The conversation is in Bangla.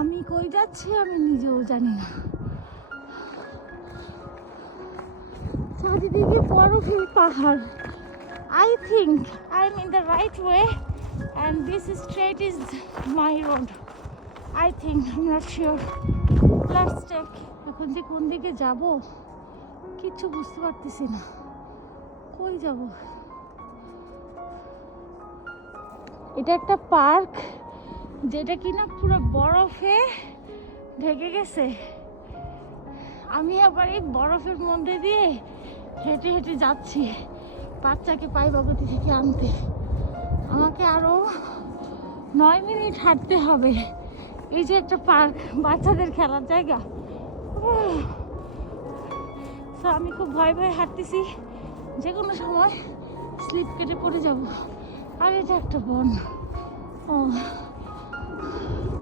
আমি কই যাচ্ছি আমি নিজেও জানি না। চারিদিকে বরফের পাহাড়। I think I'm in the right way and this straight is my road. I think, I'm not sure. Let's check. এখন যে কোন দিকে যাব কিচ্ছু বুঝতে পারতেছি না, কই যাব। এটা একটা পার্ক যেটা কিনা পুরো বরফে ঢেকে গেছে। আমি আবার এই বরফের মধ্যে দিয়ে হেঁটে হেঁটে যাচ্ছি বাচ্চাকে পাইবাগতি থেকে আনতে। আমাকে আরো 9 মিনিট হাঁটতে হবে। এই যে একটা পার্ক, বাচ্চাদের খেলার জায়গা। তো আমি খুব ভয়ে ভয়ে হাঁটতেছি, যে কোনো সময় স্লিপ কেটে পড়ে যাব। আর এটা একটা বন। ও